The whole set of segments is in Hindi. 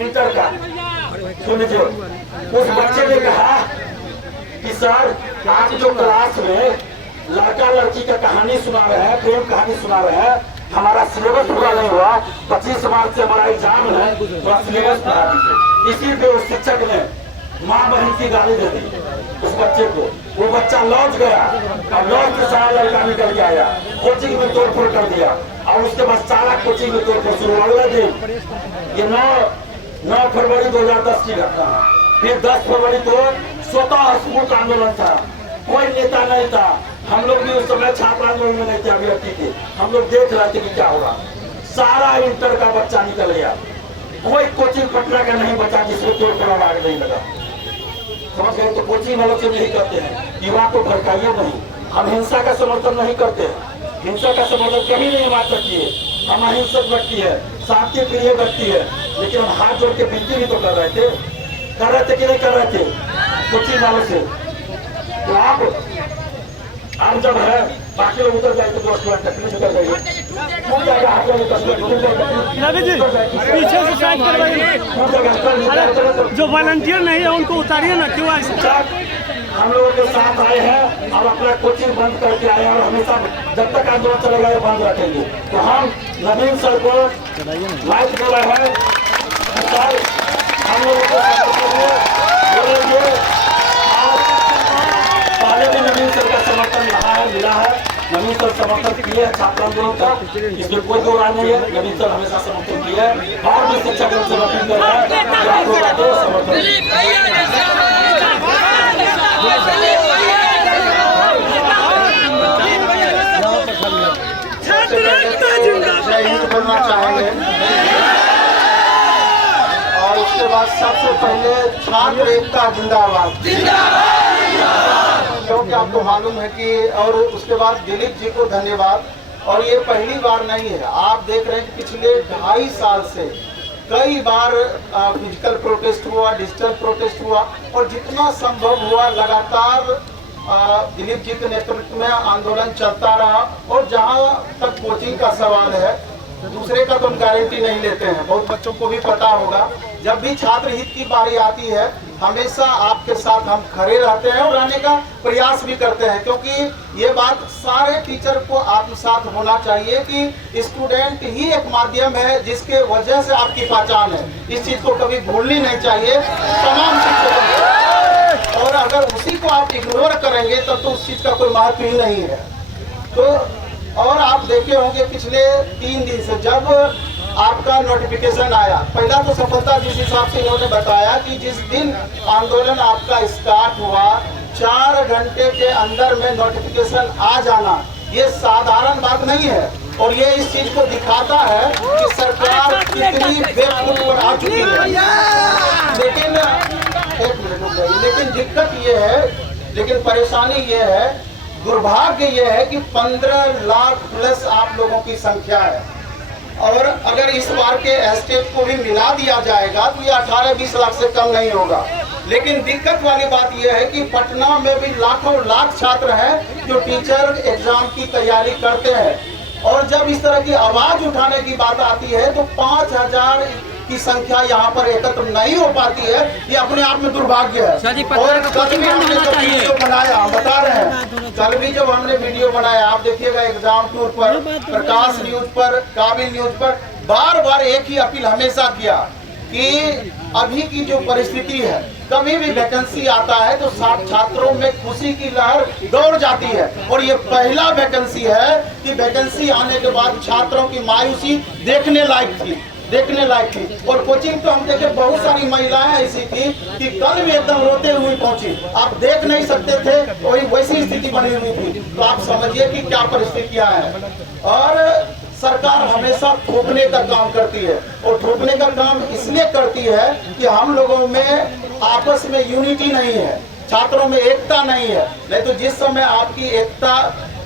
इंटर का। सुन लीजिए, उस बच्चे ने कहा कि सर आज जो क्लास में लड़का लड़की का कहानी सुना रहे हैं, प्रेम कहानी सुना रहे हैं, हमारा सिलेबस पूरा नहीं हुआ, 25 मार्च से हमारा एग्जाम है, थोड़ा सिलेबस पढ़ा दीजिए। इसी पे उस शिक्षक ने माँ बहन की गाली दे दी उस बच्चे को। वो बच्चा लौट गया और लौट के सारा लड़का निकल के आया, कोचिंग में तोड़फोड़ कर दिया और उसके बाद सारा कोचिंग में तोड़फोड़ शुरू। अगले दिन ये 9 फरवरी 2010 की घटना है। फिर 10 फरवरी को स्वतः स्कूल का आंदोलन था, कोई नेता नहीं था, हम लोग भी उस समय छात्र आंदोलन में नहीं थे, अभ्यर्थी थे, हम लोग देख रहे थे कि क्या होगा। सारा इंटर का बच्चा निकल गया, कोई कोचिंग पटना का नहीं बचा जिसमें तोड़फोड़ आग नहीं लगा। समझ गए? तो कोचिंग वालों से नहीं करते हैं, युवा को भड़काइए नहीं। हम हिंसा का समर्थन नहीं करते हैं, हिंसा का समर्थन कभी नहीं बात करती है, हम अहिंसक व्यक्ति है, शांति प्रिय व्यक्ति है, लेकिन हम हाथ जोड़ के विनती भी तो कर रहे थे कि नहीं कर रहे थे कोचिंग वालों से। तो आप जब है बाकी लोग उतर जाए तो 10 मिनट तकलीफ उतर जाइए, पीछे से साइड करवाइए, जो वॉलंटियर नहीं है उनको उतारिए ना। क्यों ऐसा? हम लोगों के साथ आए हैं और अपना कोचिंग बंद करके आए हैं और हमेशा जब तक आंदोलन चलेगा ये बंद रखेंगे। तो हम नवीन सर को लाइक बोला है, हम लोगों को बोलेंगे। पहले भी नवीन सर का समर्थन रहा है, मिला है, नवीन सर समर्थन किए हैं छात्र आंदोलन का, इसमें कोई दो राय नहीं है। नवीन सर हमेशा समर्थन किए हैं और भी शिक्षक समर्थन कर रहे हैं, समर्थन करना चाहेंगे। और उसके बाद सबसे पहले छात्र एकता जिंदाबाद, क्योंकि आपको मालूम है कि, और उसके बाद दिलीप जी को धन्यवाद। और ये पहली बार नहीं है, आप देख रहे हैं कि पिछले 2.5 साल से कई बार फिजिकल प्रोटेस्ट हुआ, डिजिटल प्रोटेस्ट हुआ और जितना संभव हुआ लगातार दिलीप जी के नेतृत्व में आंदोलन चलता रहा। और जहां तक कोचिंग का सवाल है, दूसरे का तो हम गारंटी नहीं लेते हैं, बहुत बच्चों को भी पता होगा। जब भी छात्र हित की बारी आती है हमेशा आपके साथ हम खड़े रहते हैं और रहने का प्रयास भी करते हैं, क्योंकि ये बात सारे टीचर को आत्मसात होना चाहिए कि स्टूडेंट ही एक माध्यम है जिसके वजह से आपकी पहचान है। इस चीज को कभी भूलनी नहीं चाहिए तमाम शिक्षकों। और अगर उसी को आप इग्नोर करेंगे तब तो उस चीज का कोई महत्व ही नहीं है। तो और आप देखे होंगे पिछले 3 दिन से जब आपका नोटिफिकेशन आया, पहला तो सफलता जिस हिसाब से इन्होंने बताया कि जिस दिन आंदोलन आपका स्टार्ट हुआ 4 घंटे के अंदर में नोटिफिकेशन आ जाना ये साधारण बात नहीं है। और ये इस चीज को दिखाता है कि सरकार कितनी बेवकूफ पर आ चुकी है। लेकिन दिक्कत ये है, लेकिन परेशानी ये है, दुर्भाग्य ये है कि 15 लाख प्लस आप लोगों की संख्या है। और अगर इस बार के एस्टेट को भी मिला दिया जाएगा तो ये 18-20 लाख से कम नहीं होगा। लेकिन दिक्कत वाली बात यह है कि पटना में भी लाखों लाख छात्र हैं जो टीचर एग्जाम की तैयारी करते हैं। और जब इस तरह की आवाज उठाने की बात आती है तो 5000 की संख्या यहाँ पर एकत्र नहीं हो पाती है, ये अपने आप में दुर्भाग्य है। और कल भी हमने जो वीडियो बनाया, बता रहे हैं, कल भी जब हमने वीडियो बनाया आप देखिएगा एग्जाम टूर पर, प्रकाश न्यूज पर, काबिल न्यूज पर, बार बार एक ही अपील हमेशा किया कि अभी की जो परिस्थिति है, कभी भी वैकेंसी आता है तो छात्रों में खुशी की लहर दौड़ जाती है। और ये पहला वैकेंसी है कि वैकेंसी आने के बाद छात्रों की मायूसी देखने लायक थी। और कोचिंग तो हम देखे बहुत सारी महिलाएं ऐसी थी कि कल भी एकदम रोते हुए पहुंची, आप देख नहीं सकते थे, वही वैसी स्थिति बनी हुई थी। तो आप समझिए कि क्या परिस्थितियां हैं। और सरकार हमेशा थोपने का काम करती है, और थोपने का काम इसलिए करती है कि हम लोगों में आपस में यूनिटी नहीं है, छात्रों में एकता नहीं है। नहीं तो जिस समय आपकी एकता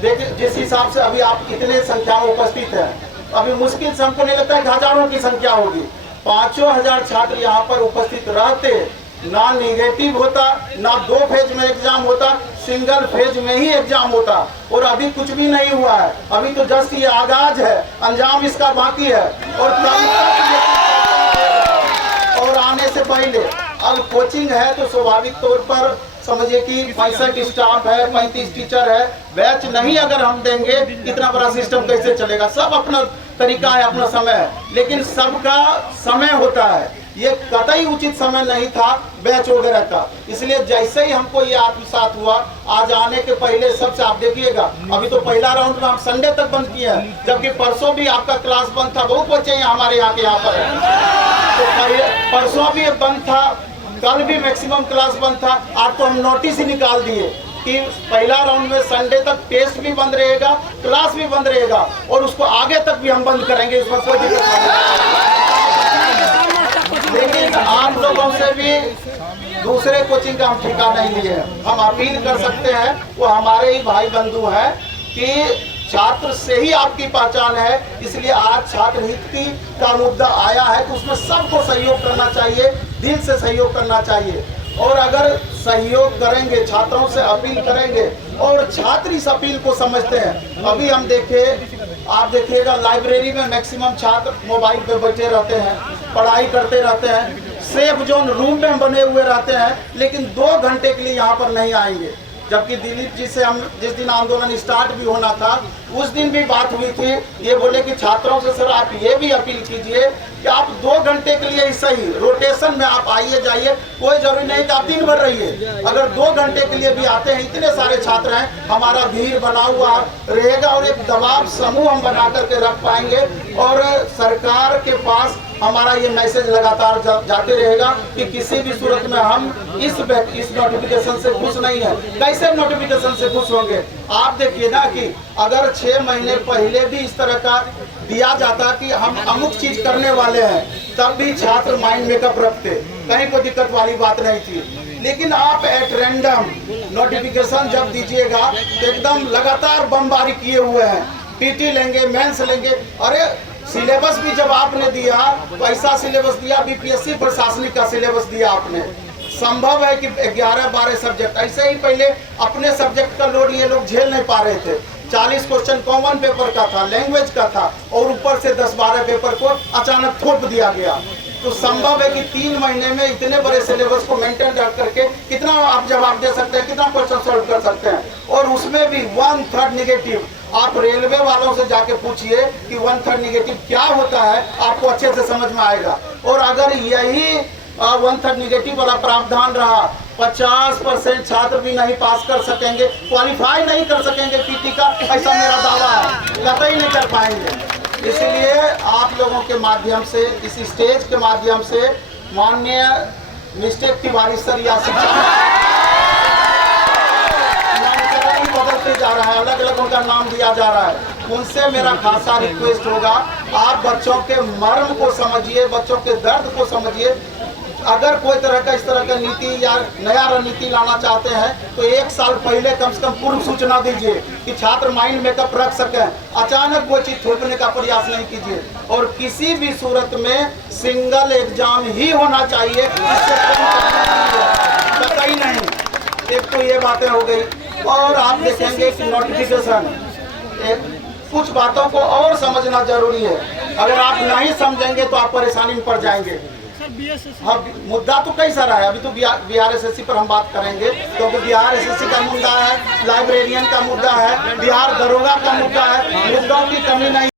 जिस हिसाब से अभी आप इतने संख्या में उपस्थित हैं, अभी मुश्किल से हमको नहीं लगता है कि हजारों की संख्या होगी। 5000 छात्र यहाँ पर उपस्थित रहते, ना निगेटिव होता, ना 2 फेज में एग्जाम होता, सिंगल फेज में ही एग्जाम होता। और अभी कुछ भी नहीं हुआ है, अभी तो जस्ट ये आगाज है, अंजाम इसका बाकी है। और से पहले। अब कोचिंग है तो स्वाभाविक तौर पर समझिए कि 65 स्टाफ है, 35 टीचर है, बैच नहीं अगर हम देंगे इतना बड़ा सिस्टम कैसे चलेगा। सब अपना तरीका है, अपना समय है, लेकिन सबका समय होता है। ये कतई उचित समय नहीं था बैच वगैरह का, इसलिए जैसे ही हमको ये आत्मसात हुआ, आज आने के पहले सबसे आप देखिएगा, अभी तो पहला राउंड में हम संडे तक बंद किए हैं, जबकि परसों भी आपका क्लास बंद था। बहुत बच्चे हमारे यहाँ के यहाँ पर है, तो परसों भी बंद था, कल भी मैक्सिमम क्लास बंद था। आज तो हम नोटिस ही निकाल दिए कि पहला राउंड में संडे तक टेस्ट भी बंद रहेगा, क्लास भी बंद रहेगा, और उसको आगे तक भी हम बंद करेंगे, इसमें कोई दिक्कत नहीं। लेकिन आप लोगों से भी दूसरे कोचिंग का हम ठेका नहीं लिए, हम अपील कर सकते हैं, वो हमारे ही भाई बंधु हैं कि छात्र से ही आपकी पहचान है, इसलिए आज छात्र हित का मुद्दा आया है तो उसमें सबको सहयोग करना चाहिए, दिल से सहयोग करना चाहिए। और अगर सहयोग करेंगे, छात्रों से अपील करेंगे और छात्र इस अपील को समझते हैं। अभी हम आप देखिएगा लाइब्रेरी में मैक्सिमम छात्र मोबाइल पे बैठे रहते हैं, पढ़ाई करते रहते हैं, सेफ जोन रूम में बने हुए रहते हैं, लेकिन 2 घंटे के लिए यहाँ पर नहीं आएंगे। जबकि दिलीप जी से हम जिस दिन आंदोलन स्टार्ट भी होना था उस दिन भी बात हुई थी, ये बोले कि छात्रों से सर आप ये भी अपील कीजिए कि आप 2 घंटे के लिए ऐसा ही रोटेशन में आप आइए जाइए, कोई जरूरी नहीं कि आप दिन भर रहिए। अगर 2 घंटे के लिए भी आते हैं, इतने सारे छात्र हैं, हमारा भीड़ बना हुआ रहेगा और एक दबाव समूह हम बना करके रख पाएंगे। और सरकार के पास हमारा ये मैसेज लगातार जाते रहेगा कि किसी भी सूरत में हम इस नोटिफिकेशन से खुश नहीं है। कैसे नोटिफिकेशन से खुश होंगे? आप देखिए ना कि अगर 6 महीने पहले भी इस तरह का दिया जाता कि हम अमुक चीज करने वाले हैं, तब भी छात्र माइंड मेकअप रखते, कहीं कोई दिक्कत वाली बात नहीं थी। लेकिन आप एट रैंडम नोटिफिकेशन जब दीजिएगा तो एकदम लगातार बमबारी किए हुए हैं, पीटी लेंगे, मेंस लेंगे। अरे सिलेबस भी जब आपने दिया तो ऐसा सिलेबस दिया, बीपीएससी प्रशासनिक का सिलेबस दिया आपने। संभव है कि 11-12 सब्जेक्ट, ऐसे ही पहले अपने सब्जेक्ट का लोड ये लोग झेल नहीं पा रहे थे। 40 क्वेश्चन कॉमन पेपर का था, लैंग्वेज का था, और ऊपर से 10-12 पेपर को अचानक थोप दिया गया। तो संभव है कि 3 महीने में इतने बड़े सिलेबस को मेंटेन रख करके कितना आप जवाब दे सकते हैं, कितना क्वेश्चन सॉल्व कर सकते हैं। और उसमें भी 1/3 निगेटिव। आप रेलवे वालों से जाके पूछिए कि 1/3 निगेटिव क्या होता है, आपको अच्छे से समझ में आएगा। और अगर यही 1/3 निगेटिव वाला प्रावधान रहा, 50% छात्र भी नहीं पास कर सकेंगे, क्वालिफाई नहीं कर सकेंगे पीटी का, ऐसा मेरा दावा है, कतई नहीं कर पाएंगे। इसलिए आप लोगों के माध्यम से, इस स्टेज के माध्यम से माननीय मिस्टर तिवारी सर या शिक्षा बदलते जा रहा है, अलग अलग उनका नाम दिया जा रहा है, उनसे मेरा खासा रिक्वेस्ट होगा, आप बच्चों के मर्म को समझिए, बच्चों के दर्द को समझिए। अगर कोई तरह का इस तरह का नीति या नया रणनीति लाना चाहते हैं तो 1 साल पहले कम से कम पूर्व सूचना दीजिए कि छात्र माइंड मेकअप रख सकें। अचानक कोई चीज थोपने का प्रयास नहीं कीजिए। और किसी भी सूरत में सिंगल एग्जाम ही होना चाहिए, इससे कहीं नहीं। एक तो ये बातें हो गई। और आप देखेंगे कि नोटिफिकेशन, कुछ बातों को और समझना जरूरी है। अगर आप नहीं समझेंगे तो आप परेशानी में पड़ जाएंगे। अब मुद्दा तो कई सारा है, अभी तो बिहार एसएससी पर हम बात करेंगे, क्योंकि बिहार एसएससी का मुद्दा है, लाइब्रेरियन का मुद्दा है, बिहार दरोगा का मुद्दा है। मुद्दों की कमी नहीं।